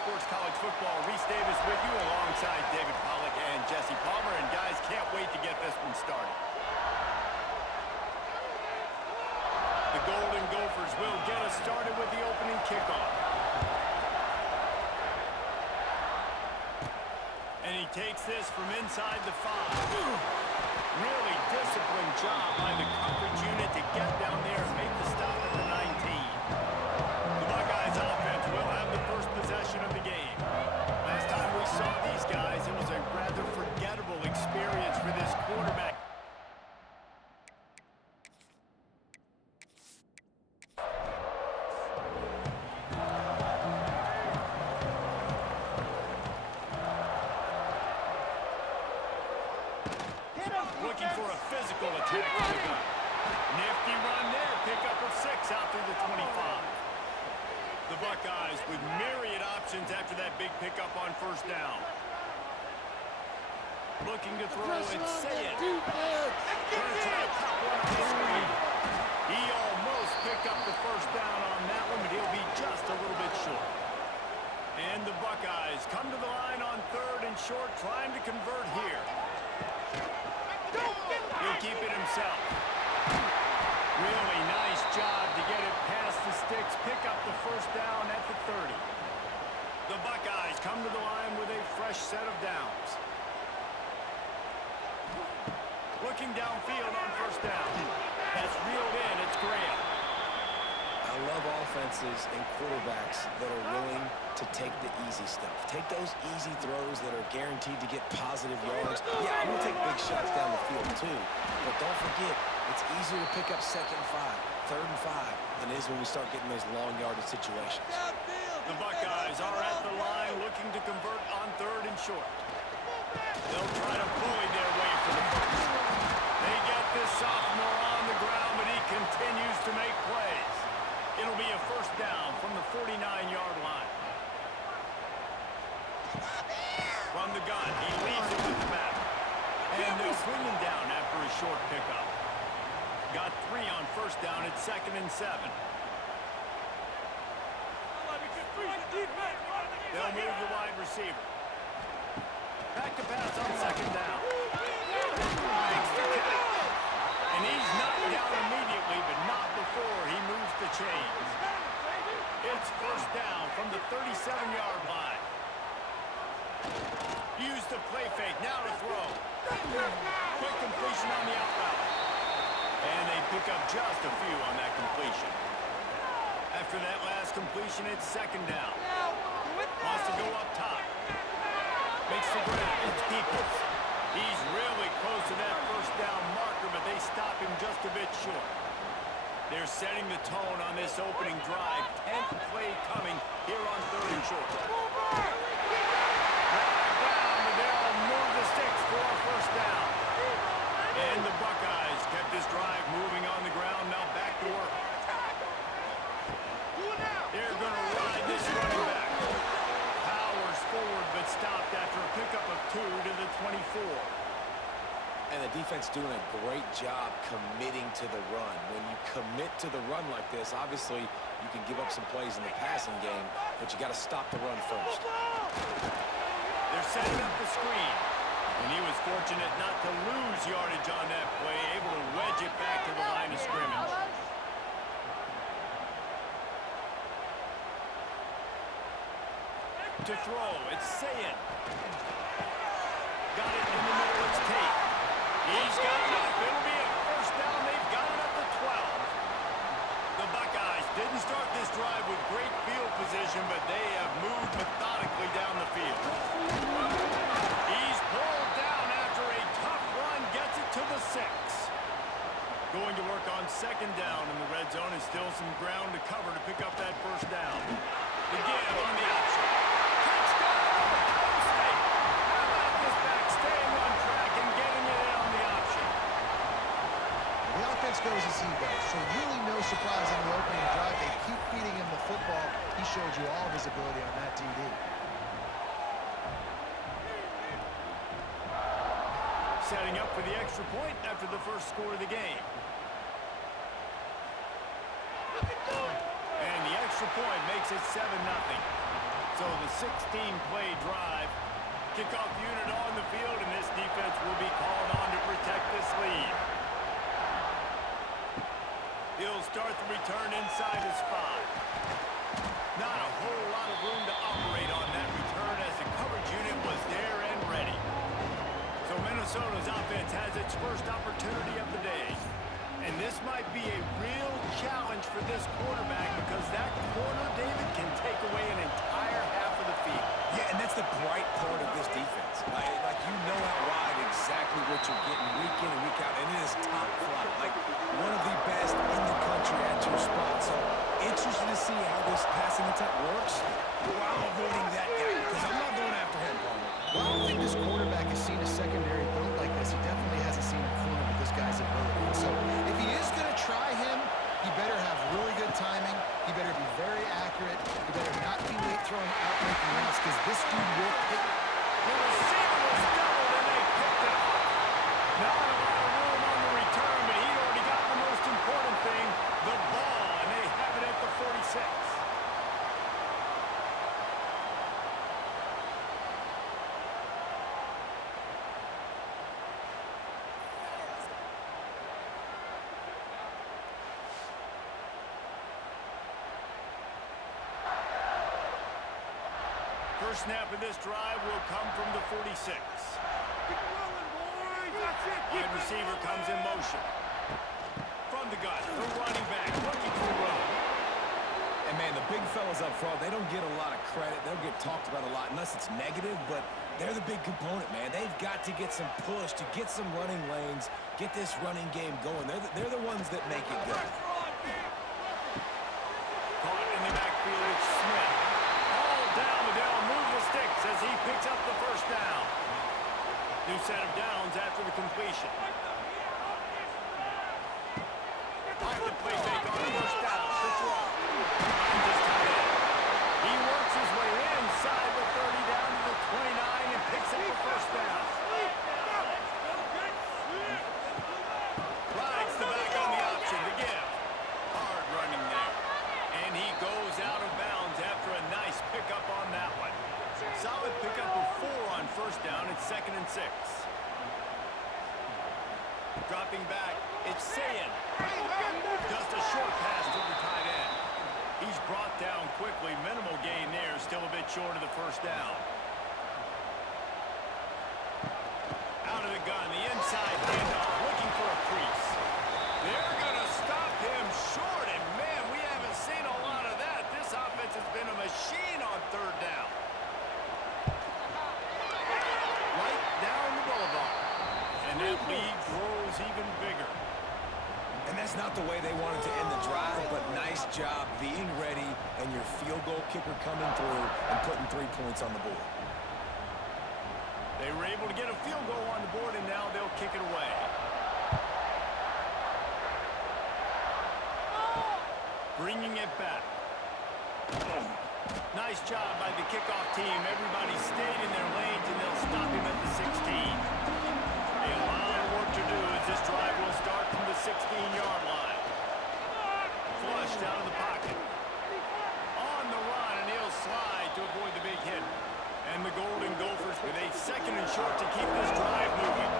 Sports College Football. Reese Davis with you alongside David Pollack and Jesse Palmer. And guys, can't wait to get this one started. The Golden Gophers will get us started with the opening kickoff. And he takes this from inside the 5. Really disciplined job by the coverage unit to get down there and make the stop at the 19. The Buckeyes offense will have the first possession of the game. Last time we saw these guys, it was a rather forgettable experience for this quarterback. Looking for a physical attack from the gun. Nifty run there. Pickup of 6 out through the 25. The Buckeyes with myriad options after that big pickup on first down. Looking to throw and say it. Going to try to pop one on the screen. He almost picked up the first down on that one, but he'll be just a little bit short. And the Buckeyes come to the line on 3rd and short, trying to convert here. He'll keep it himself. Really nice job to get it past the sticks, pick up the first down at the 30. The Buckeyes come to the line with a fresh set of downs. Looking downfield on first down. That's reeled in. It's Graham. I love offenses and quarterbacks that are willing to take the easy stuff. Take those easy throws that are guaranteed to get positive yards. Yeah, I'm going to take big shots down the field too. But don't forget, it's easier to pick up 2nd and 5, 3rd and 5 than it is when we start getting those long yardage situations. The Buckeyes are at the line looking to convert on 3rd and short. They'll try to bully their way for the first. They get this sophomore on the ground, but he continues to make plays. It'll be a first down from the 49-yard line. From the gun, he leaves it with the back. And they'll bring him down after a short pickup. Got 3 on first down at 2nd and 7. They'll move the wide receiver. Back to pass on 2nd down. Makes the catch. And he's knocked down immediately, but not before he moves the chains. It's first down from the 37-yard line. Use the play fake, now to throw. Quick completion on the out route. And they pick up just a few on that completion. After that last completion, it's 2nd down. Wants to go up top. Makes the grab. It's Peoples. He's really close to that first down marker, but they stop him just a bit short. They're setting the tone on this opening drive. 10th play coming here on 3rd and short. They'll move the sticks for a first down. And the Buckeyes kept this drive moving on the ground. Now back to work. They're going to ride this running back. Powers forward, but stopped after a pickup of 2 to the 24. And the defense doing a great job committing to the run. When you commit to the run like this, obviously you can give up some plays in the passing game, but you got to stop the run first. They're setting up the screen. And he was fortunate not to lose yardage on that play, able to wedge it back to the line of scrimmage. To throw, it's Sayin. Got it in the middle, it's Tate. He's got enough. It'll be a first down. They've got it up to 12. The Buckeyes didn't start this drive with great field position, but they have moved methodically down the field. He's pulled down after a tough run, gets it to the 6. Going to work on 2nd down in the red zone, and still some ground to cover to pick up that first down. Again on the option. Touchdown, Ohio State. How about this back staying on track and getting it in on the option? The offense goes as he goes, so really no surprise on the opening drive. They keep feeding him the football. He showed you all of his ability on that TD. Setting up for the extra point after the first score of the game. And the extra point makes it 7-0. So the 16-play drive. Kickoff unit on the field, and this defense will be called on to protect this lead. He'll start the return inside his 5. Not a whole lot of room to operate on that return as the coverage unit was there and ready. So Minnesota's offense has its first opportunity of the day. And this might be a real challenge for this quarterback because that corner, David, can take away an entire half of the field. Yeah, and that's the bright part of this defense. Like you know out wide exactly what you're getting week in and week out, and it is top flight. Like one of the best in the country at your spot. So interested to see how this passing attack works while avoiding that guy, because I'm not going after him, Palmer. Well, I don't think this quarterback has seen a secondary built like this. He definitely hasn't seen a corner with this guy's ability. And so if he is going to try him, he better have really good timing. He better be very accurate. He better not be late throwing out making routes because this dude will pick. The receiver was doubled and they picked it off. Not a lot of room on the return, but he'd already got the most important thing, the ball, and they have it at the 46. First snap of this drive will come from the 46. Wide receiver comes in motion. From the gun, the running back looking for room. And, man, the big fellas up front, they don't get a lot of credit. They'll get talked about a lot unless it's negative, but they're the big component, man. They've got to get some push, to get some running lanes, get this running game going. They're the ones that make it go. Caught in the backfield, it's Smith. All down, but they'll move the sticks as he picks up the first down. New set of downs after the completion. Off the play fake on the first down. The throw. Finds his tight end. He works his way inside the 30 down to the 29 and picks up the first down. Rides the back on the option to give. Hard running there. And he goes out of bounds after a nice pickup on that one. Solid pickup of 4 on first down. It's 2nd and 6. Dropping back, it's Sayin. Just a short pass to the tight end. He's brought down quickly. Minimal gain there. Still a bit short of the first down. Out of the gun, the inside handoff, looking for a crease. They're going to stop him short, and man, we haven't seen a lot of that. This offense has been a machine on 3rd down. Right down the boulevard. And that lead grows even bigger. And that's not the way they wanted to end the drive, but nice job being ready and your field goal kicker coming through and putting 3 points on the board. They were able to get a field goal on the board, and now they'll kick it away. Bringing it back. Nice job by the kickoff team. Everybody stayed in their lanes, and they'll stop him at the 16. A lot of work to do as this drive will start from the 16-yard line. Flushed out of the pocket. On the run, and he'll slide to avoid the big hit. And the Golden Gophers with a 2nd and short to keep this drive moving.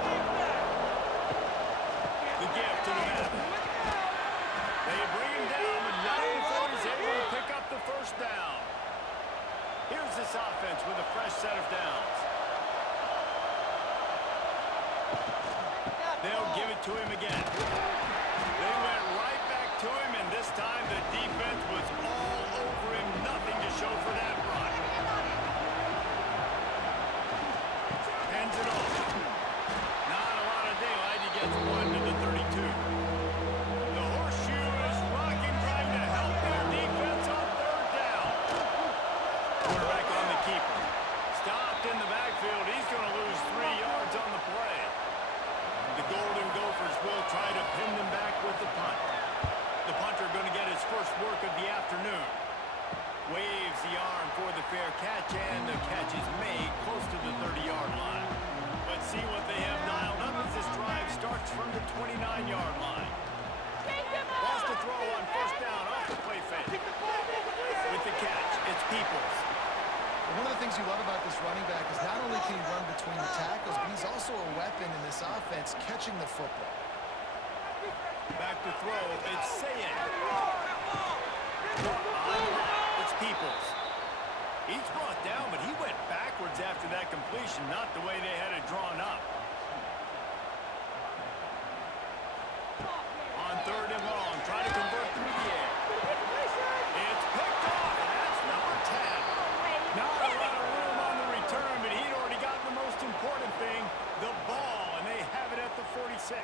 The gift to the man. They bring him down, but not before he's able to pick up the first down. Here's this offense with a fresh set of downs. They'll give it to him again. They went right back to him, and this time the defense was all over him. Nothing to show for that run. Hands it off. Not a lot of daylight. He gets 1 to the 32. The horseshoe is rocking, trying to help their defense on 3rd down. Quarterback on the keeper. Stopped in the backfield. He's going to lose 3 yards on the play. The Golden Gophers will try to pin them back with the punt. The punter going to get his first work of the afternoon. Waves the arm for the fair catch, and the catch is made close to the 30-yard line. Let's see what they have dialed up as this drive starts from the 29-yard line. Lost the throw on first down off the play fake. With the catch, it's Peoples. things you love about this running back is not only can he run between the tackles, but he's also a weapon in this offense catching the football. Back to throw. It's Sayin. It's Peoples. He's brought down, but he went backwards after that completion, not the way they had it drawn up. On 3rd and long, try to convert through the air. It's picked off, and that's number 10. Not a lot of room on the return, but he'd already gotten the most important thing, the ball, and they have it at the 46.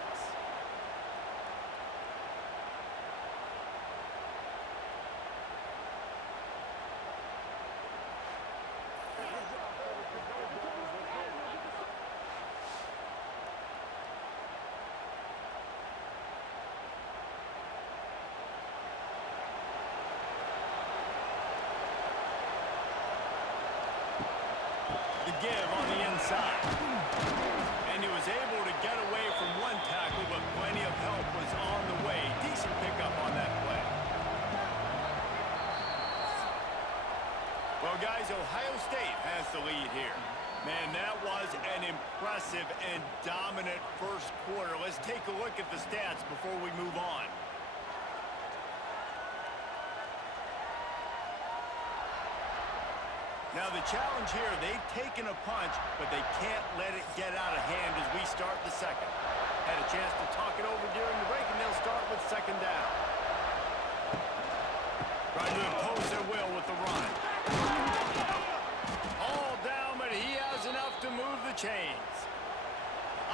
The give on the inside. And he was able to get away from one tackle, but plenty of help was on the way. Decent pickup on that play. Well, guys, Ohio State has the lead here. Man, that was an impressive and dominant first quarter. Let's take a look at the stats before we move on. Now the challenge here, they've taken a punch, but they can't let it get out of hand as we start the second. Had a chance to talk it over during the break, and they'll start with 2nd down. Trying to impose their will with the run. All down, but he has enough to move the chains.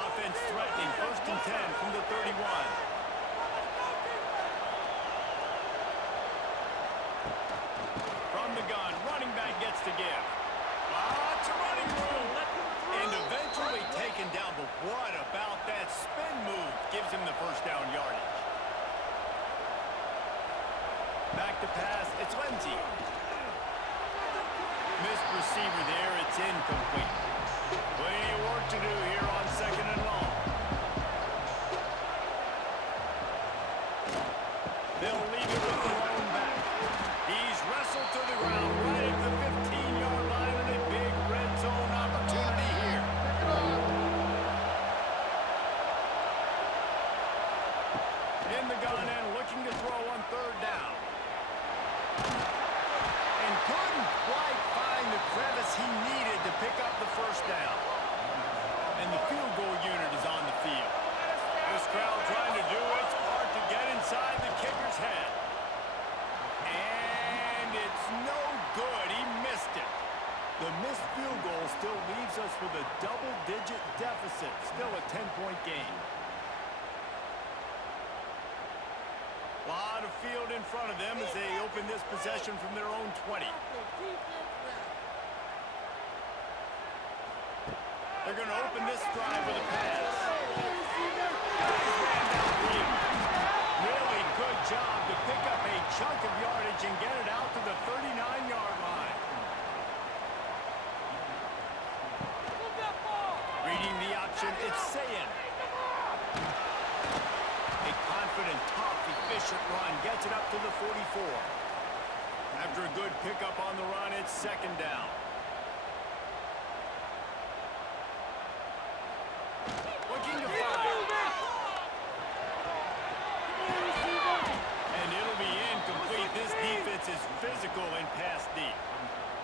Offense threatening, 1st and 10 from the 31. From the gun, running back gets to give. Lots of running room. And eventually taken down, but what about that spin move? Gives him the 1st down yardage. Back to pass, it's Lindsey. Missed receiver there, it's incomplete. Plenty of work to do here on 2nd and long. They'll leave it with the lone back. He's wrestled to the ground right at the 15-yard line, and a big red zone opportunity here. In the gun and looking to throw on 3rd down. And couldn't quite find the crevice he needed to pick up the 1st down. And the field goal unit is on the field. This crowd trying to do its part to get inside the kicker's head. And it's no good. He missed it. The missed field goal still leaves us with a double-digit deficit. Still a 10-point game. A lot of field in front of them as they open this possession from their own 20. They're going to open this drive with a pass. Really good job to pick up a chunk of yardage and get it out to the 39-yard line. Reading the option, it's Sayin. A confident, tough, efficient run gets it up to the 44. After a good pickup on the run, it's 2nd down. Looking to fire. And it'll be incomplete. This defense is physical and pass deep.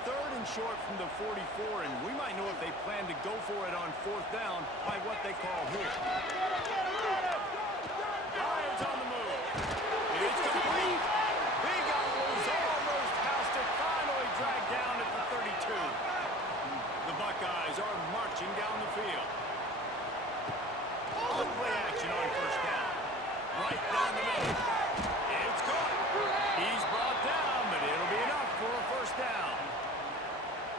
3rd and short from the 44, and we might know if they plan to go for it on 4th down by what they call here. Lions on the move. It's complete. Big Owls almost passed it. Finally dragged down at the 32. The Buckeyes are marching down the field. Play action on 1st down. Right down the middle. It's caught. He's brought down, but it'll be enough for a 1st down.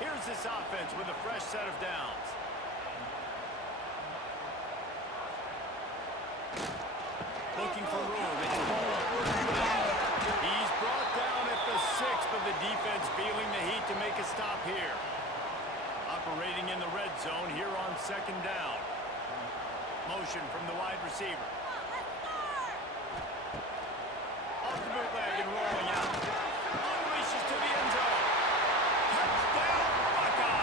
Here's this offense with a fresh set of downs. Looking for room. It's He's brought down at the 6, but the defense feeling the heat to make a stop here. Operating in the red zone here on 2nd down. Motion from the wide receiver. Off the bootleg and rolling out. Unleashes to the end zone. Touchdown, Buckeyes!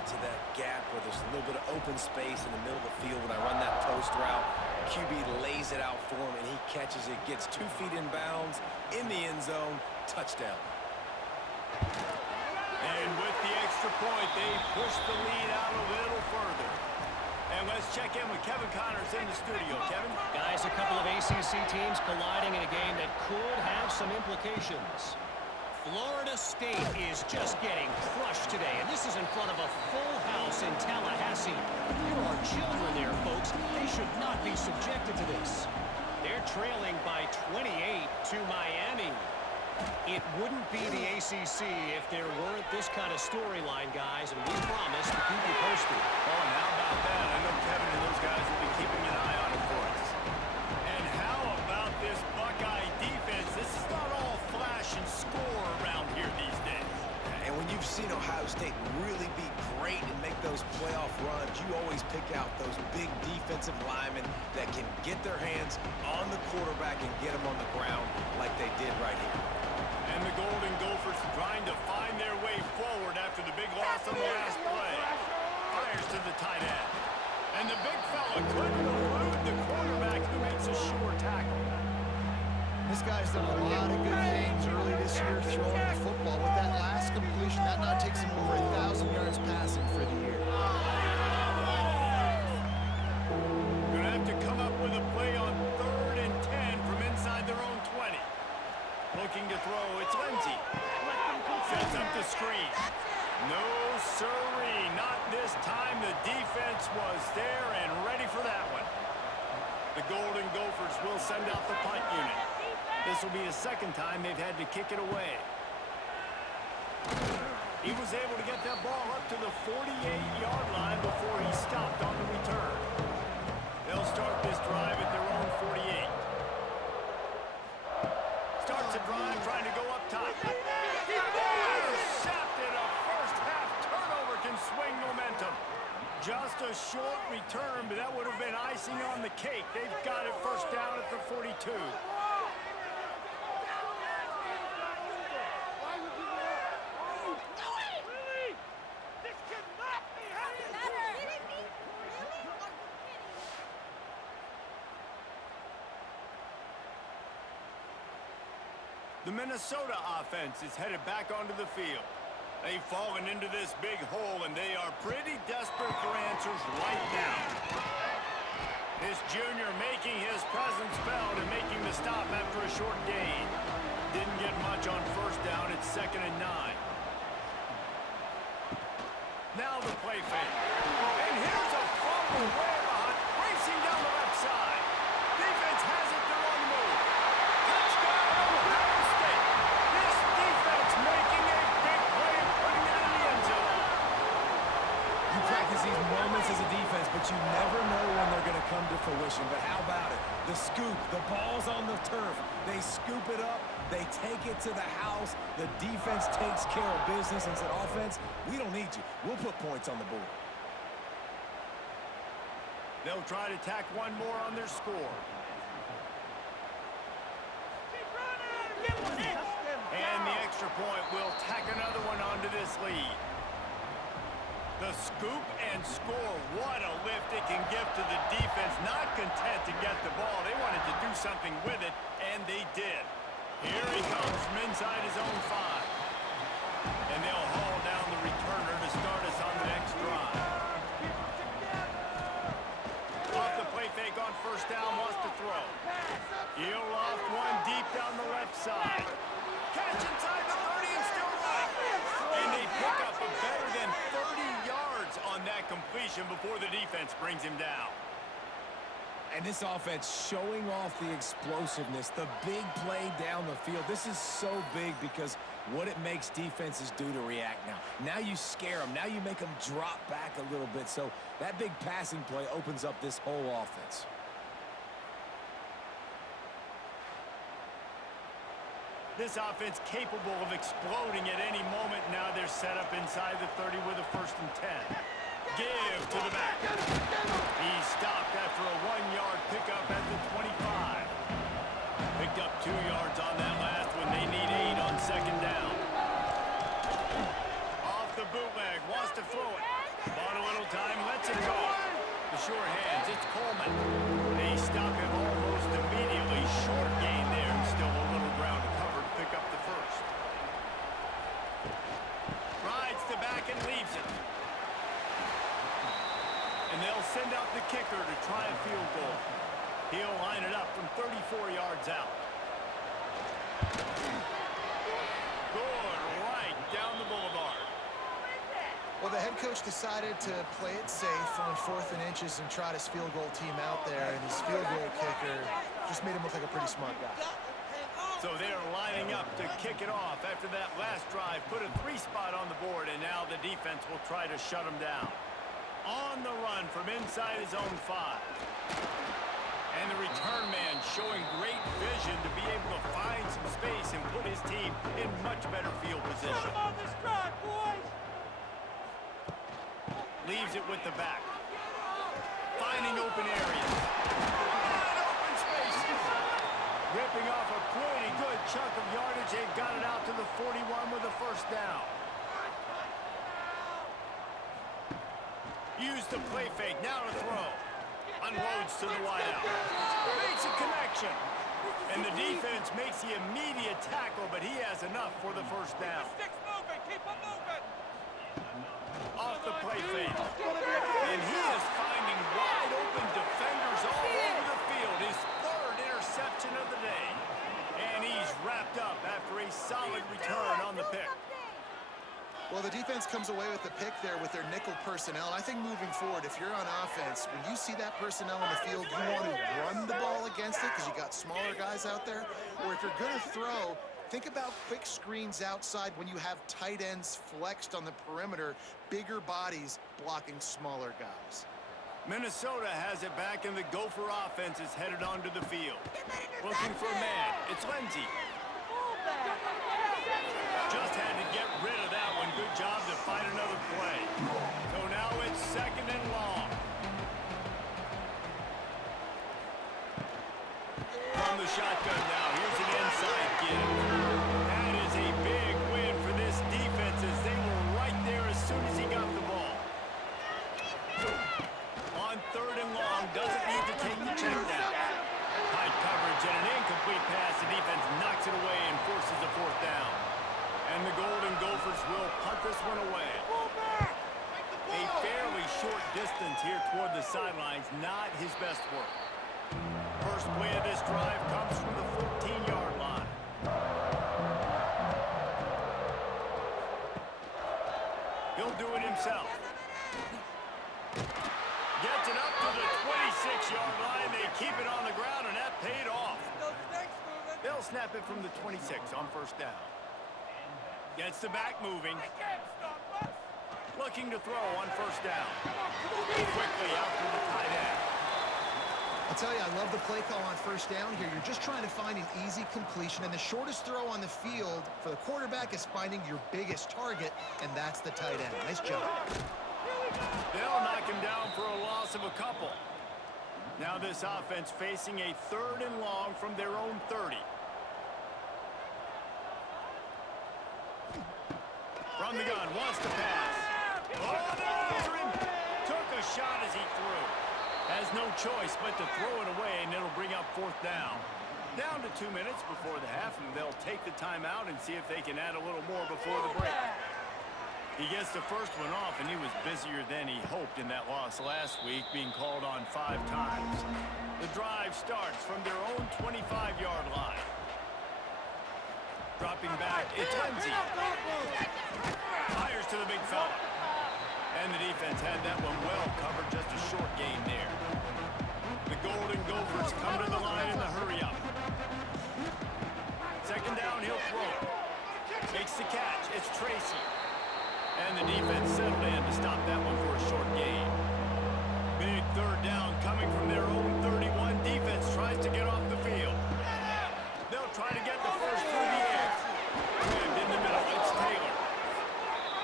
get to that gap where there's a little bit of open space in the middle of the field when I run that post route. QB lays it out for him, and he catches it, gets 2 feet in bounds, in the end zone, touchdown. And with the extra point, they push the lead out a little further. And let's check in with Kevin Connors in the studio. Kevin? Guys, a couple of ACC teams colliding in a game that could have some implications. Florida State is just getting crushed today, and this is in front of a full house in Tallahassee. There are children there, folks. They should not be subjected to this. They're trailing by 28 to Miami. It wouldn't be the ACC if there weren't this kind of storyline, guys, and we promise to keep you posted. Oh, and how about that? I know Kevin and those guys will be keeping an eye on it for us. And how about this Buckeye defense? This is not all flash and score around here these days. And when you've seen Ohio State really be great and make those playoff runs, you always pick out those big defensive linemen that can get their hands on the quarterback and get them on the ground like they did right here. And the Golden Gophers trying to find their way forward after the big loss on the last play. Fires to the tight end. And the big fella couldn't elude the quarterback who makes a sure tackle. This guy's done a lot of good things early this year throwing the football. With that last completion, that now takes him over 1,000 yards passing for the year. Gonna have to come up with a play on 3rd and 10 from inside their own 20. Looking to throw, it's Lindsey. Sets up the screen. No siree, not this time. The defense was there and ready for that one. The Golden Gophers will send out the punt unit. This will be the second time they've had to kick it away. He was able to get that ball up to the 48-yard line before he stopped on the return. They'll start this drive at their own 48. Starts a drive trying to go up top. Intercepted. A first-half turnover can swing momentum. Just a short return, but that would have been icing on the cake. They've got it first down at the 42. The Minnesota offense is headed back onto the field. They've fallen into this big hole, and they are pretty desperate for answers right now. This junior making his presence felt and making the stop after a short gain. Didn't get much on first down. It's 2nd and 9. Now the play fake. And here's a fumble way behind. Racing down the left side. Defense has it. They're on the move. Touchdown, Ohio State. This defense making a big play and putting it in the end zone. You practice these moments as a defense, but you never know when they're going to come to fruition. But how about it? The scoop, the ball's on the turf. They scoop it up. They take it to the house. The defense takes care of business and said, offense, we don't need you. We'll put points on the board. They'll try to tack one more on their score. And the extra point will tack another one onto this lead. The scoop and score. What a lift it can give to the defense. Not content to get the ball. They wanted to do something with it, and they did. Here he comes from inside his own 5. And they'll haul down the returner to start us on the next drive. Off the play fake on first down, wants to throw. He'll loft one deep down the left side. Catch inside the 30 and still right. And they pick up a better than 30 yards on that completion before the defense brings him down. And this offense showing off the explosiveness, the big play down the field. This is so big because what it makes defenses do to react now. Now you scare them. Now you make them drop back a little bit. So that big passing play opens up this whole offense. This offense capable of exploding at any moment. Now they're set up inside the 30 with a 1st and 10. Give to the back. He stopped after a 1-yard pickup at the 25. Picked up 2 yards on that last one. They need 8 on 2nd down. Off the bootleg. Wants to throw it. sure hands. It's Coleman. They stop him almost immediately. Short gain there, and still a little ground to cover to pick up the first. Rides the back and leaves it. And they'll send out the kicker to try a field goal. He'll line it up from 34 yards out. Good, right down the boulevard. Well, the head coach decided to play it safe on 4th and inches and trot his field goal team out there, and his field goal kicker just made him look like a pretty smart guy. So they're lining up to kick it off after that last drive. Put a 3-spot on the board, and now the defense will try to shut him down. On the run from inside his own 5. And the return man showing great vision to be able to find some space and put his team in much better field position. On this drive, boys. Leaves it with the back. Finding open areas. Wide open spaces. Ripping off a pretty good chunk of yardage. They've got it out to the 41 with a first down. Use the play fake. Now to throw. Unloads to the wideout. Makes a connection. And the defense makes the immediate tackle, but he has enough for the first down. Sticks moving. Keep them moving. Off the play fake. And he is finding wide open defenders all over the field. His 3rd interception of the day. And he's wrapped up after a solid return on the pick. Well, the defense comes away with the pick there with their nickel personnel. I think moving forward, if you're on offense, when you see that personnel on the field, you want to run the ball against it because you got smaller guys out there. Or if you're going to throw, think about quick screens outside when you have tight ends flexed on the perimeter, bigger bodies blocking smaller guys. Minnesota has it back, and the Gopher offense is headed onto the field. Looking for a man. It's Lindsey. Just had to get rid of that one. Good job to find another play. So now it's 2nd and long. From the shotgun now. Here's an inside give. That is a big win for this defense as they were right there as soon as he got the ball. On 3rd and long. Doesn't need to take the check down. Tight coverage and an incomplete pass. The defense knocks it away and forces the 4th down. And the Golden Gophers will punt this one away. A fairly short distance here toward the sidelines, not his best work. First play of this drive comes from the 14-yard line. He'll do it himself. Gets it up to the 26-yard line. They keep it on the ground, and that paid off. They'll snap it from the 26 on first down. Gets the back moving. Looking to throw on first down. Quickly out to the tight end. I'll tell you, I love the play call on first down here. You're just trying to find an easy completion, and the shortest throw on the field for the quarterback is finding your biggest target, and that's the tight end. Nice job. They'll knock him down for a loss of a couple. Now this offense facing a 3rd and long from their own 30. From the gun, wants to pass. Oh, after him. Took a shot as he threw. Has no choice but to throw it away, and it'll bring up 4th down. Down to 2 minutes before the half, and they'll take the timeout and see if they can add a little more before the break. He gets the first one off, and he was busier than he hoped in that loss last week, being called on 5 times. The drive starts from their own 25-yard line. Dropping back, it's Lindsey. Fires to the big fella. And the defense had that one well covered, just a short gain there. The Golden Gophers come to the line in the hurry-up. 2nd down, he'll throw. Makes the catch, it's Tracy. And the defense settled in to stop that one for a short gain. Big 3rd down coming from their own 31. Defense tries to get off the field. They'll try to get the first through the air. Grabbed in the middle, it's Taylor.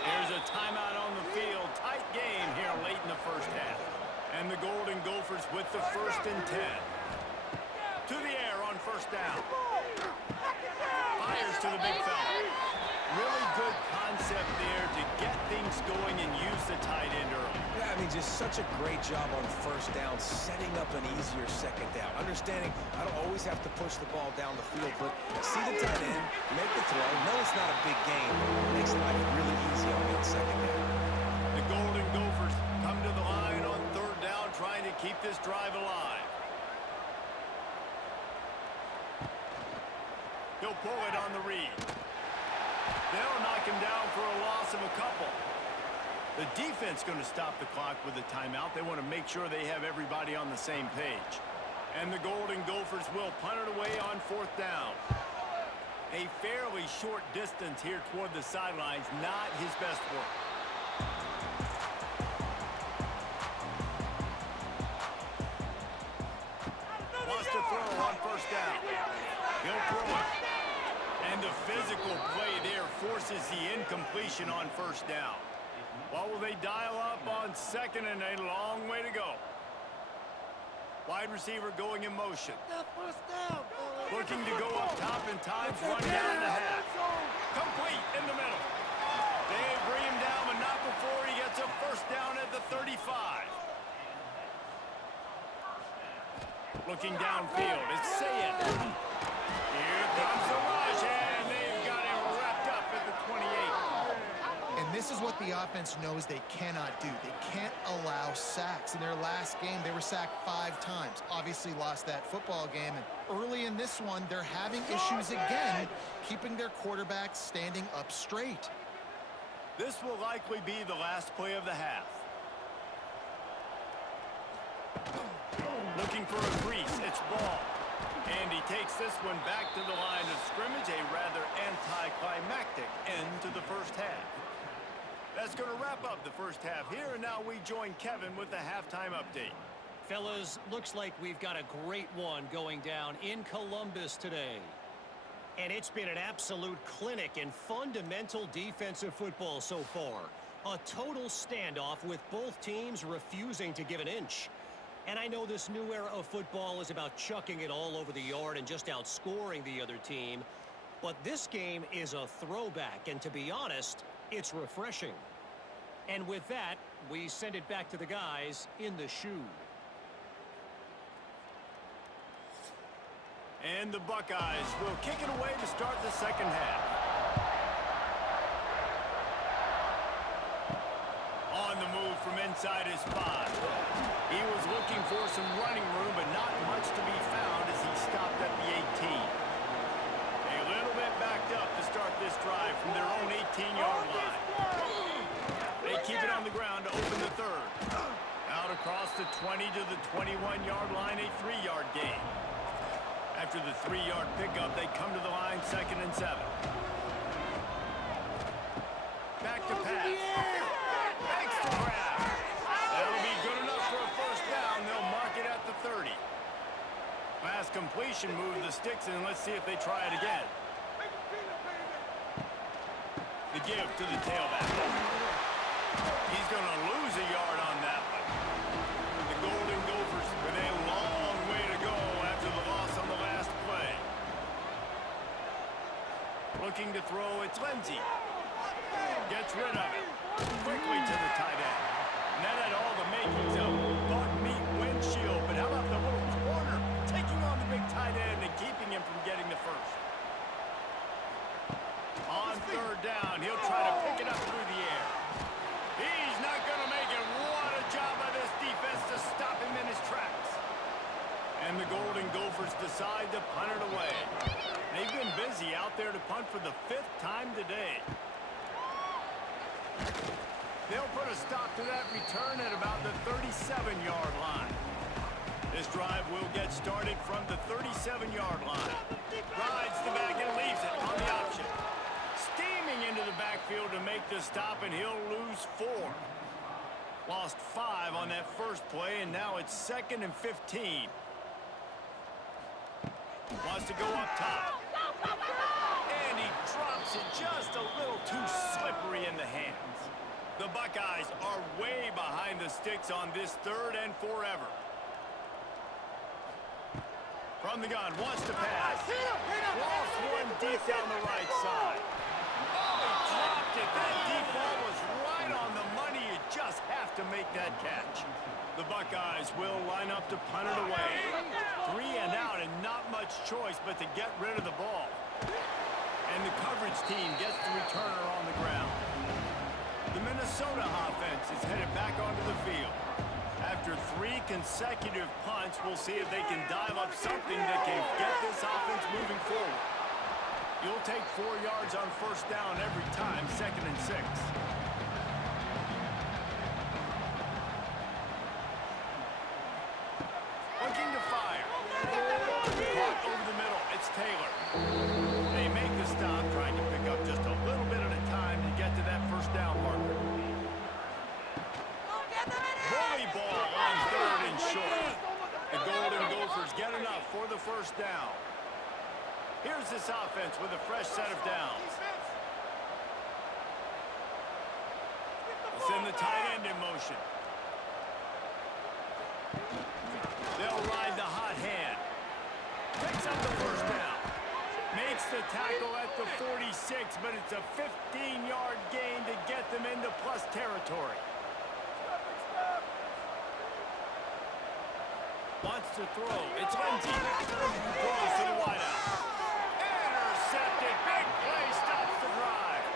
There's a timeout on the field. Tight game here late in the first half. And the Golden Gophers with the 1st and 10. To the air on first down. Fires to the big fella. Really good concept there to get things going and use the tight end early. Yeah, I mean, just such a great job on first down, setting up an easier second down. Understanding I don't always have to push the ball down the field, but see the tight end, make the throw. No, it's not a big game, but it makes life really easy on that second down. The Golden Gophers come to the line on third down, trying to keep this drive alive. He'll pull it on the read. They'll knock him down for a loss of a couple. The defense going to stop the clock with a timeout. They want to make sure they have everybody on the same page. And the Golden Gophers will punt it away on fourth down. A fairly short distance here toward the sidelines, not his best work. Wants to throw on first down. He'll throw it. And the physical play there forces the incompletion on first down. What will they dial up on second, and a long way to go? Wide receiver going in motion. Looking to go up top, and time's run down the half. Complete in the middle. They bring him down, but not before he gets a first down at the 35. Looking downfield, it's Sayed. Here comes the rush, and they've got him wrapped up at the 28. And this is what the offense knows they cannot do. They can't allow sacks. In their last game, they were sacked 5 times. Obviously lost that football game. And early in this one, they're having issues again, keeping their quarterbacks standing up straight. This will likely be the last play of the half. Looking for a crease, it's ball. And he takes this one back to the line of scrimmage, a rather anticlimactic end to the first half. That's going to wrap up the first half here, and now we join Kevin with the halftime update. Fellas, looks like we've got a great one going down in Columbus today. And it's been an absolute clinic in fundamental defensive football so far. A total standoff with both teams refusing to give an inch. And I know this new era of football is about chucking it all over the yard and just outscoring the other team. But this game is a throwback, and to be honest, it's refreshing. And with that, we send it back to the guys in the shoe. And the Buckeyes will kick it away to start the second half. On the move from inside his 5. He was looking for some running room, but not much to be found as he stopped at the 18. A little bit backed up to start this drive from their own 18-yard line. They keep it on the ground to open the third. Out across the 20 to the 21-yard line, a 3-yard gain. After the 3-yard pickup, they come to the line, 2nd and 7. Back to pass. Extra grab. That'll be good enough for a first down. They'll mark it at the 30. Last completion moved the sticks, and let's see if they try it again. The give to the tailback. He's going to lose a yard on that one. The Golden Gophers with a long way to go after the loss on the last play. Looking to throw, it's Lindsey. Gets rid of it. Quickly to the tight end. And that had all the makings of bug meat windshield. But how about the little corner taking on the big tight end and keeping him from getting the first? On third down, he'll try to pick it up through the air. He's not going to make it. What a job by this defense to stop him in his tracks. And the Golden Gophers decide to punt it away. They've been busy out there to punt for the 5th time today. They'll put a stop to that return at about the 37-yard line. This drive will get started from the 37-yard line. Rides the back and leaves it on the option. Steaming into the backfield to make the stop, and he'll lose 4. Lost 5 on that first play, and now it's 2nd and 15. Wants to go up top. And he drops it just a little too slippery in the hands. The Buckeyes are way behind the sticks on this 3rd and forever. From the gun, wants to pass. Lost one deep down the right side. Oh, he dropped it. That deep ball was right on the money. You just have to make that catch. The Buckeyes will line up to punt it away. 3 and out and not much choice but to get rid of the ball. And the coverage team gets the returner on the ground. The Minnesota offense is headed back onto the field. After 3 consecutive punts, we'll see if they can dial up something that can get this offense moving forward. You'll take 4 yards on first down every time, 2nd and 6. Looking to fire. Caught over the middle. It's Taylor. They make the stop, trying to pick up just a little bit at a time to get to that first down marker. Bully ball on 3rd and short. The Golden Gophers get enough for the first down. Here's this offense with a fresh set of downs. It's in the tight end in motion. They'll ride the hot hand. Picks up the first down. Makes the tackle at the 46, but it's a 15-yard gain to get them into plus territory. Wants to throw. It's Lindsey. Throws to the wideout. Intercepted. Big play stops the drive.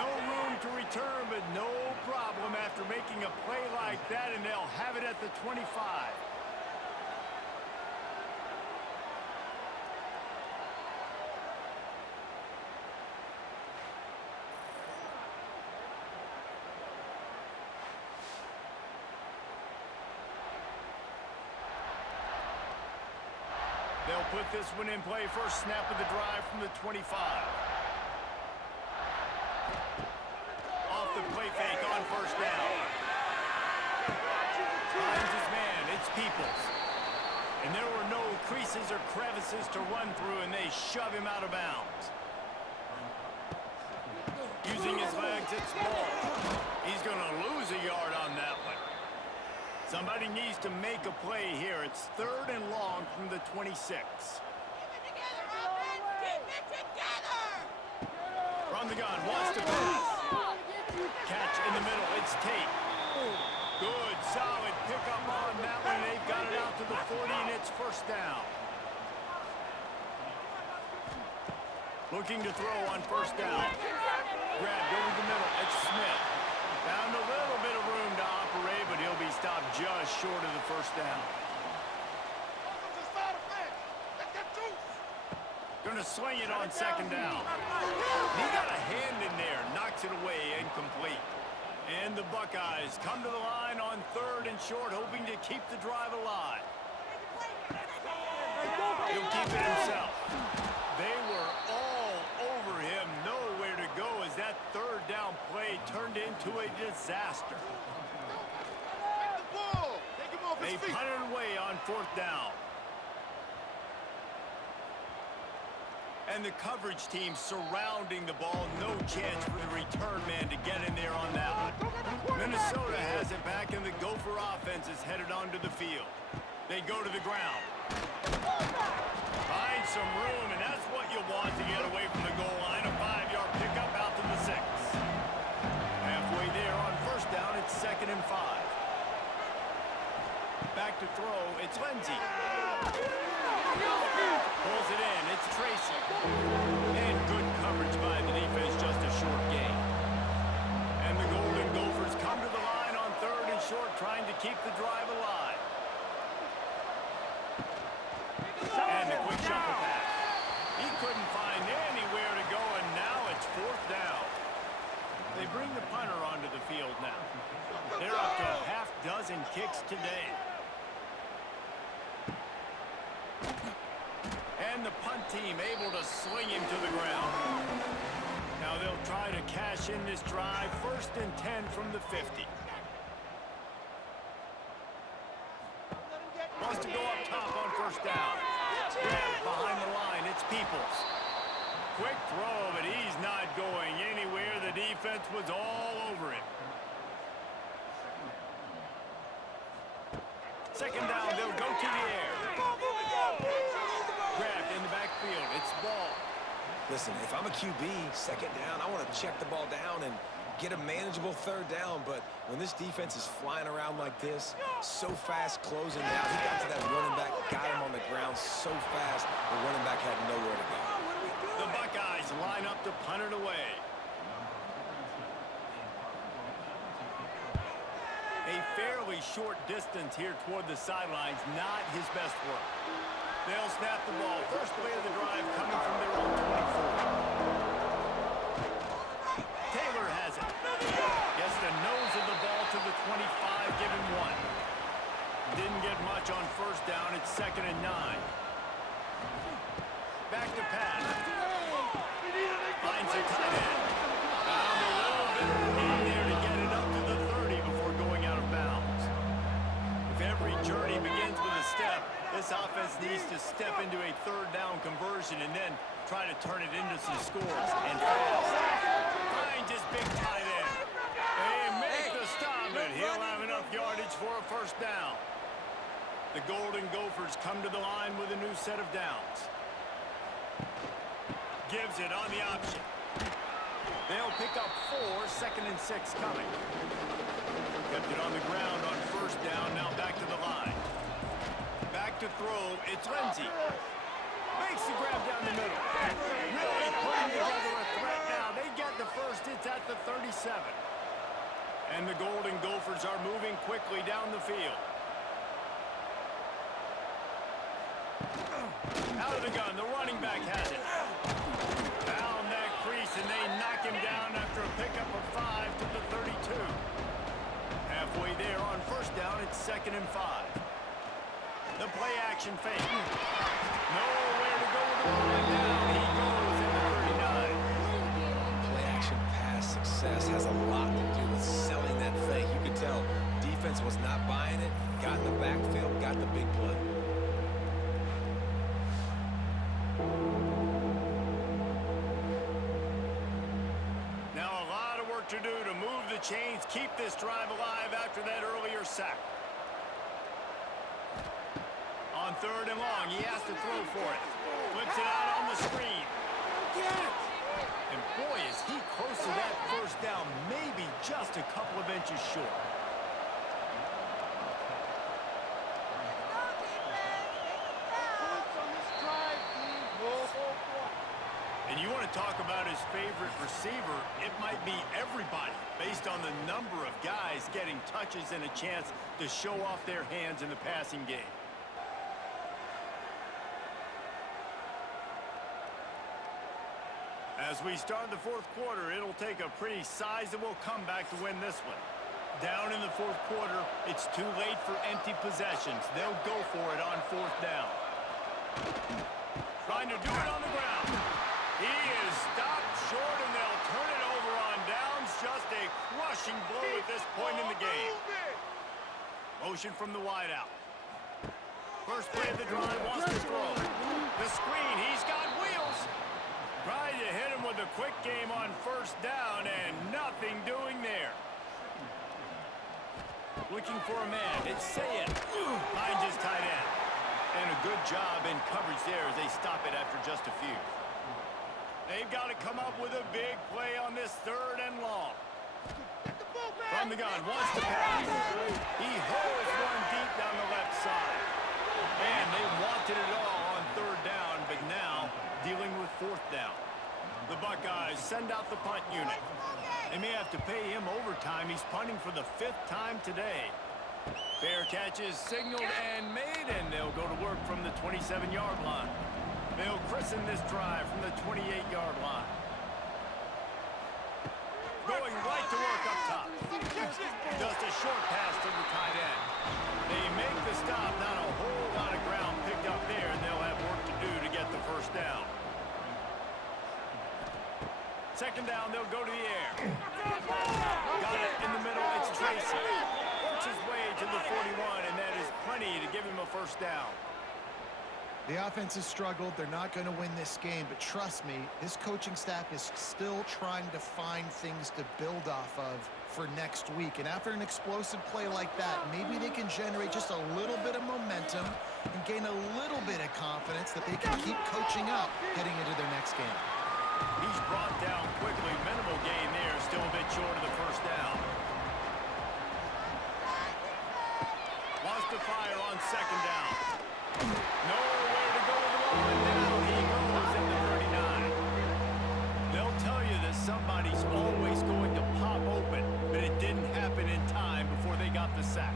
No room to return, but no problem after making a play like that, and they'll have it at the 25. They'll put this one in play. First snap of the drive from the 25. Off the play fake on first down. Finds his man. It's Peoples. And there were no creases or crevices to run through, and they shove him out of bounds. Using his legs, it's Ball. He's going to lose a yard on that one. Somebody needs to make a play here. It's 3rd and long from the 26. Keep it together, offense! Keep it together! From the gun, wants to pass. Catch in the middle, it's Tate. Good, solid pickup on that one. They've got it out to the 40, and it's first down. Looking to throw on first down. Grabbed over the middle, it's Smith. Found a little bit of room to operate, but he'll be stopped just short of the first down. Gonna swing it on 2nd down. He got a hand in there, knocks it away, incomplete. And the Buckeyes come to the line on 3rd and short, hoping to keep the drive alive. He'll keep it himself. They were all over him, nowhere to go as that 3rd down play turned into a disaster. They punted away on 4th down. And the coverage team surrounding the ball. No chance for the return man to get in there on that one. Minnesota has it back, and the Gopher offense is headed onto the field. They go to the ground. Find some room, and that's what you want to get away from the goal line. A 5-yard pickup out to the 6. Halfway there on first down, it's 2nd and 5. Back to throw, it's Lindsey. Pulls it in, it's Tracy. And good coverage by the defense, just a short gain. And the Golden Gophers come to the line on 3rd and short, trying to keep the drive alive. And the quick shuffle pass. He couldn't find anywhere to go, and now it's 4th down. They bring the punter onto the field now. They're up to a half dozen kicks today. And the punt team able to sling him to the ground. Now they'll try to cash in this drive. 1st and 10 from the 50. Wants to go up top on first down. Grab behind the line. It's Peoples. Quick throw, but he's not going anywhere. The defense was all over him. 2nd down, they'll go to the air. Grabbed in the backfield. It's ball. Listen, if I'm a QB, second down, I want to check the ball down and get a manageable third down. But when this defense is flying around like this, so fast closing out, he got to that running back, got him on the ground so fast, the running back had nowhere to go. The Buckeyes line up to punt it away. A fairly short distance here toward the sidelines, not his best work. They'll snap the ball. First play of the drive coming from their own 24. Taylor has it. Gets the nose of the ball to the 25, give him 1. Didn't get much on first down. It's 2nd and 9. Back to pass. Finds a tight end. Found a little bit of room there to get it up to the 30 before going out of bounds. If every journey begins with a step, this offense needs to step into a third down conversion and then try to turn it into some scores, and fast. Finds his big tight end. They make the stop, and he'll have enough yardage for a first down. The Golden Gophers come to the line with a new set of downs. Gives it on the option. They'll pick up 4, 2nd and 6 coming. Kept it on the ground on first down, now back to the line. Back to throw, it's Lindsey. Makes the grab down the middle. Really putting together a threat now. They get the first, it's at the 37. And the Golden Gophers are moving quickly down the field. Out of the gun, the running back has it. Down that crease, and they knock him down after a pickup of 5 to the 32. Halfway there on first down, it's 2nd and 5. The play action fake. Nowhere to go with the ball, and down he goes in the 39. Play action pass success has a lot to do with selling that fake. You could tell defense was not buying it, got in the backfield, got the big play. Now a lot of work to do to move the chains, keep this drive alive after that earlier sack. On 3rd and long, he has to throw for it. Flips it out on the screen. And boy, is he close to that first down, maybe just a couple of inches short. And you want to talk about his favorite receiver, it might be everybody, based on the number of guys getting touches and a chance to show off their hands in the passing game. As we start the 4th quarter, it'll take a pretty sizable comeback to win this one. Down in the 4th quarter, it's too late for empty possessions. They'll go for it on 4th down. Trying to do it on the ground. He is stopped short, and they'll turn it over on downs. Just a crushing blow at this point in the game. Motion from the wideout. First play of the drive, wants to throw. The screen, he's got wheels. Tried to hit him with a quick game on first down, and nothing doing there. Looking for a man, it's Sayed. Finds his tight end. And a good job in coverage there as they stop it after just a few. They've got to come up with a big play on this 3rd and long. From the gun, wants to pass. He holds one deep down the left side. And they wanted it all on 3rd down, but now dealing with 4th down. The Buckeyes send out the punt unit. They may have to pay him overtime. He's punting for the 5th time today. Fair catch is signaled and made, and they'll go to work from the 27-yard line. They'll christen this drive from the 28-yard line. Going right to work up top. Just a short pass to the tight end. They make the stop, not a whole lot of ground picked up there, and they'll have work to do to get the first down. 2nd down, they'll go to the air. Got it in the middle, it's Tracy. Works his way to the 41, and that is plenty to give him a first down. The offense has struggled. They're not going to win this game, but trust me, this coaching staff is still trying to find things to build off of for next week. And after an explosive play like that, maybe they can generate just a little bit of momentum and gain a little bit of confidence that they can keep coaching up heading into their next game. He's brought down quickly. Minimal gain there. Still a bit short of the first down. Wants to fire on second down. Nowhere to go with the ball, and down he goes at the 39. They'll tell you that somebody's always going to pop open, but it didn't happen in time before they got the sack.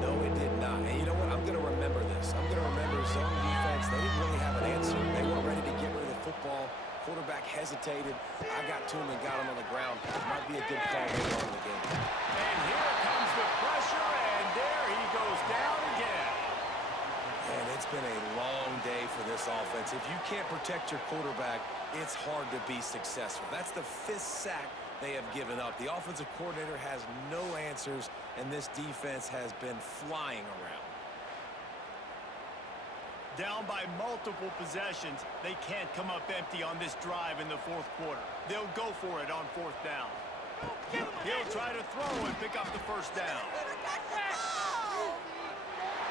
No, it did not. And you know what? I'm going to remember this. I'm going to remember zone defense. They didn't really have an answer. They weren't ready to get rid of the football. Quarterback hesitated. I got to him and got him on the ground. Might be a good call later on in the game. And here comes the pressure, and there he goes down again. And it's been a long day for this offense. If you can't protect your quarterback, it's hard to be successful. That's the 5th sack they have given up. The offensive coordinator has no answers, and this defense has been flying around. Down by multiple possessions, they can't come up empty on this drive in the 4th quarter. They'll go for it on 4th down. He'll try to throw and pick up the first down.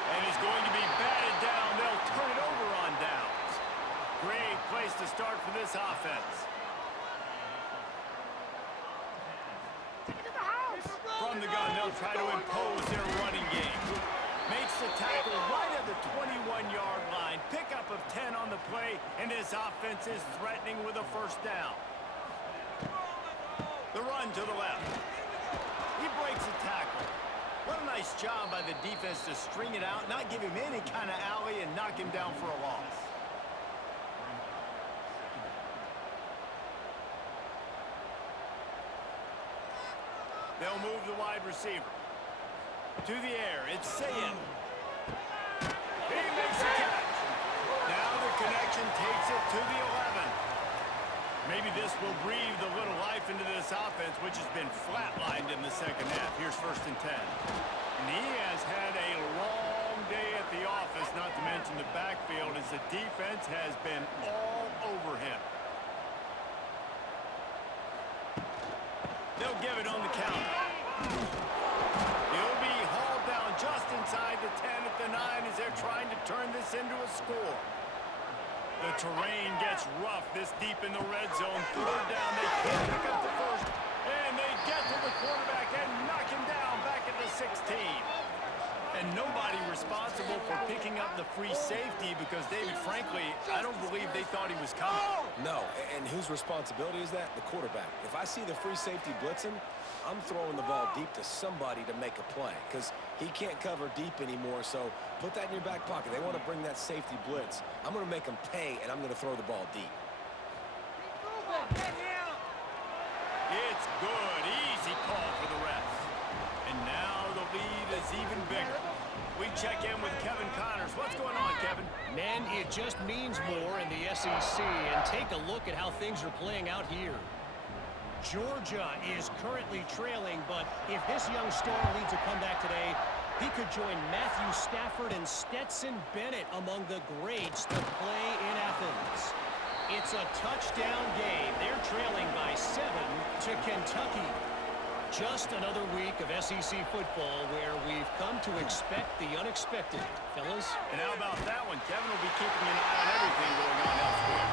And he's going to be batted down. They'll turn it over on downs. Great place to start for this offense. From the gun, they'll try to impose their running game. Makes the tackle right at the 21-yard line. Pickup of 10 on the play, and his offense is threatening with a first down. The run to the left. He breaks a tackle. What a nice job by the defense to string it out, not give him any kind of alley, and knock him down for a loss. They'll move the wide receiver. To the air, it's Sayin. He makes a catch. Now the connection takes it to the 11. Maybe this will breathe a little life into this offense, which has been flatlined in the second half. Here's 1st and 10. And he has had a long day at the office, not to mention the backfield, as the defense has been all over him. They'll give it on the counter. He'll be hauled down just inside the 10 at the 9 as they're trying to turn this into a score. The terrain gets rough this deep in the red zone. 3rd down, they can't pick up the first. And they get to the quarterback and knock him down back at the 16. And nobody responsible for picking up the free safety because, David, frankly, I don't believe they thought he was coming. No, and whose responsibility is that? The quarterback. If I see the free safety blitzing, I'm throwing the ball deep to somebody to make a play because he can't cover deep anymore, so put that in your back pocket. They want to bring that safety blitz. I'm going to make them pay, and I'm going to throw the ball deep. It's good. Easy call for the refs. And now the lead is even bigger. We check in with Kevin Connors. What's going on, Kevin? Men, it just means more in the SEC, and take a look at how things are playing out here. Georgia is currently trailing, but if this young star leads a comeback today, he could join Matthew Stafford and Stetson Bennett among the greats to play in Athens. It's a touchdown game. They're trailing by 7 to Kentucky. Just another week of SEC football where we've come to expect the unexpected, fellas. And how about that one? Kevin will be keeping an eye on everything going on elsewhere.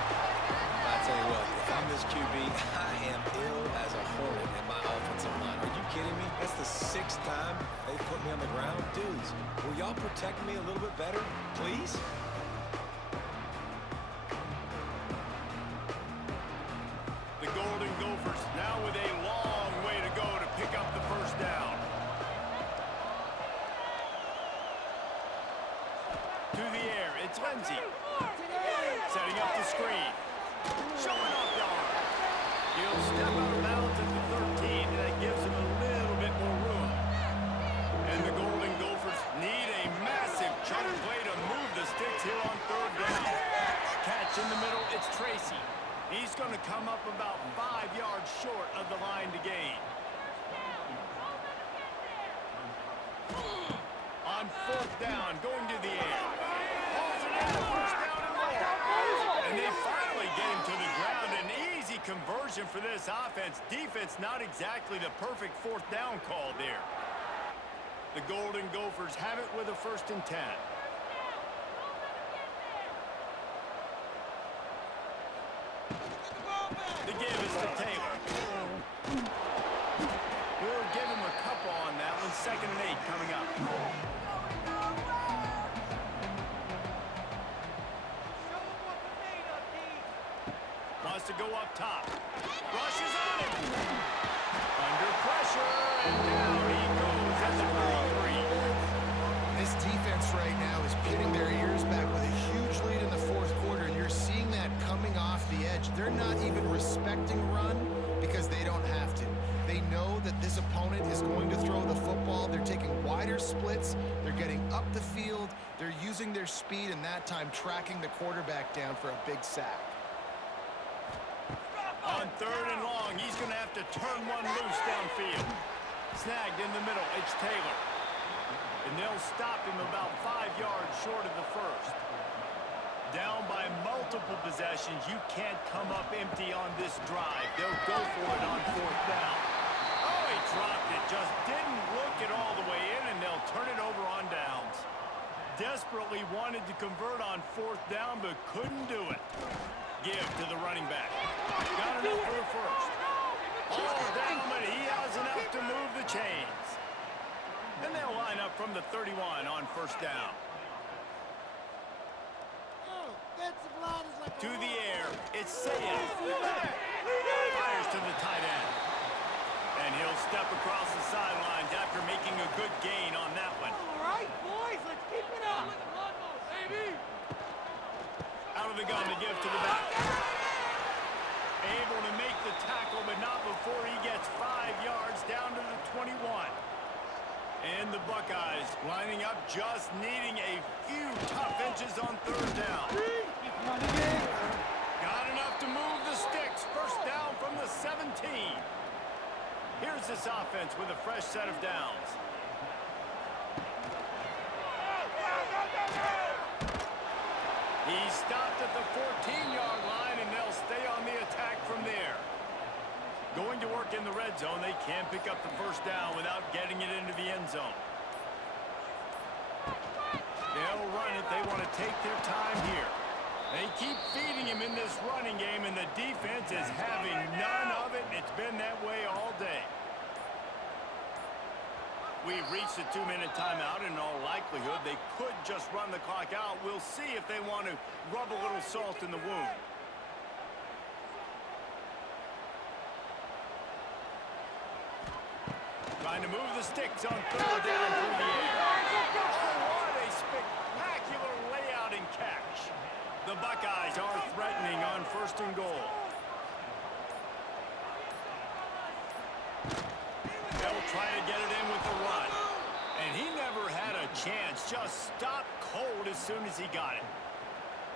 I tell you what, if I'm this QB, I am ill as a hornet in my offensive line. Are you kidding me? That's the 6th time they put me on the ground. Dudes, will y'all protect me a little bit better, please? The Golden Gophers now with a long way to go to pick up the first down. To the air, it's Lindsey. Setting up the screen. Showing off the arm. He'll step out of bounds at the 13, and that gives him a little bit more room. And the Golden Gophers need a massive chunk play to move the sticks here on 3rd down. Catch in the middle, it's Tracy. He's going to come up about 5 yards short of the line to gain. On 4th down, going to the air. Hauls it in, first down conversion for this offense. Defense, not exactly the perfect fourth down call there. The Golden Gophers have it with a 1st and 10. The give is to Taylor. We'll give him a couple on that one. 2nd and 8 coming up. Wants to go up top. Rushes on him. Under pressure, and down he goes at the 33. This defense right now is pitting their ears back with a huge lead in the 4th quarter, and you're seeing that coming off the edge. They're not even respecting run because they don't have to. They know that this opponent is going to throw the football. They're taking wider splits. They're getting up the field. They're using their speed, and that time tracking the quarterback down for a big sack. On 3rd and long, he's going to have to turn one loose downfield. Snagged in the middle, it's Taylor. And they'll stop him about 5 yards short of the 1st. Down by multiple possessions, you can't come up empty on this drive. They'll go for it on 4th down. Oh, he dropped it. Just didn't look it all the way in, and they'll turn it over on downs. Desperately wanted to convert on 4th down, but couldn't do it. Give to the running back. Got enough for the 1st. All down, but he has enough to move the chains. And they'll line up from the 31 on 1st down. To the air, it's Sayed. Fires to the tight end. And he'll step across the sidelines after making a good gain on that one. All right, boys, let's keep it up. Baby. Out of the gun to give to the back. Able to make the tackle, but not before he gets 5 yards down to the 21. And the Buckeyes lining up, just needing a few tough inches on 3rd down. Got enough to move the sticks. 1st down from the 17. Here's this offense with a fresh set of downs. He's stopped at the 14-yard line, and they'll stay on the attack from there. Going to work in the red zone. They can't pick up the 1st down without getting it into the end zone. They'll run it. They want to take their time here. They keep feeding him in this running game, and the defense is having none of it. It's been that way all day. We've reached a 2-minute timeout, and in all likelihood, they could just run the clock out. We'll see if they want to rub a little salt in the wound. Trying to move the sticks on 3rd down through the air. Oh, what a spectacular layout and catch. The Buckeyes are threatening on 1st and goal. They'll try to get it in with the run. And he never had a chance. Just stopped cold as soon as he got it.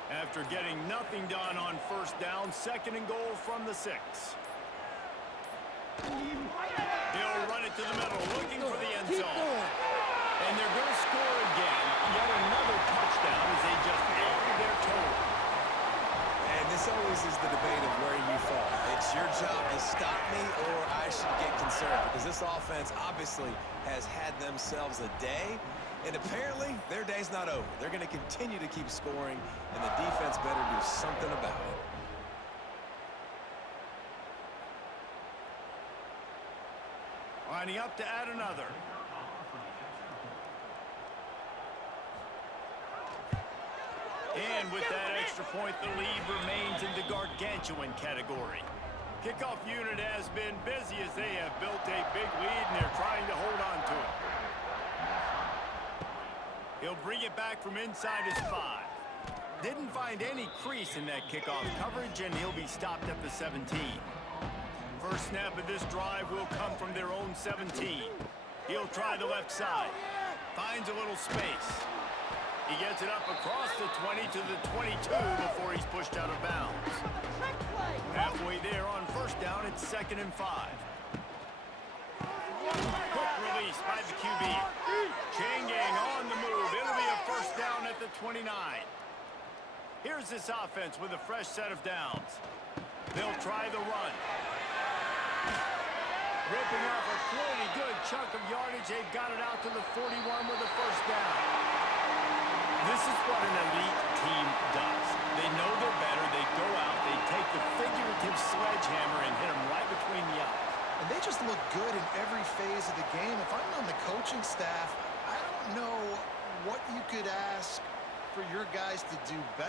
After getting nothing done on 1st down, 2nd and goal from the 6. He'll run it to the middle, looking for the end zone. And they're going to score again. Yet another touchdown as they just added their total. And this always is the debate of where you fall. It's your job to stop me, or I should get concerned, because this offense obviously has had themselves a day, and apparently their day's not over. They're going to continue to keep scoring, and the defense better do something about it. Lining up to add another. And with that extra point, the lead remains in the gargantuan category. Kickoff unit has been busy as they have built a big lead, and they're trying to hold on to it. He'll bring it back from inside his 5. Didn't find any crease in that kickoff coverage, and he'll be stopped at the 17. First snap of this drive will come from their own 17. He'll try the left side. Finds a little space. He gets it up across the 20 to the 22 before he's pushed out of bounds. Halfway there on 1st down, it's 2nd and 5. Quick release by the QB. Chain gang on the move. It'll be a 1st down at the 29. Here's this offense with a fresh set of downs. They'll try the run. Ripping off a pretty good chunk of yardage. They've got it out to the 41 with a first down. This is what an elite team does. They know they're better. They go out. They take the figurative sledgehammer and hit them right between the eyes. And they just look good in every phase of the game. If I'm on the coaching staff, I don't know what you could ask for your guys to do better.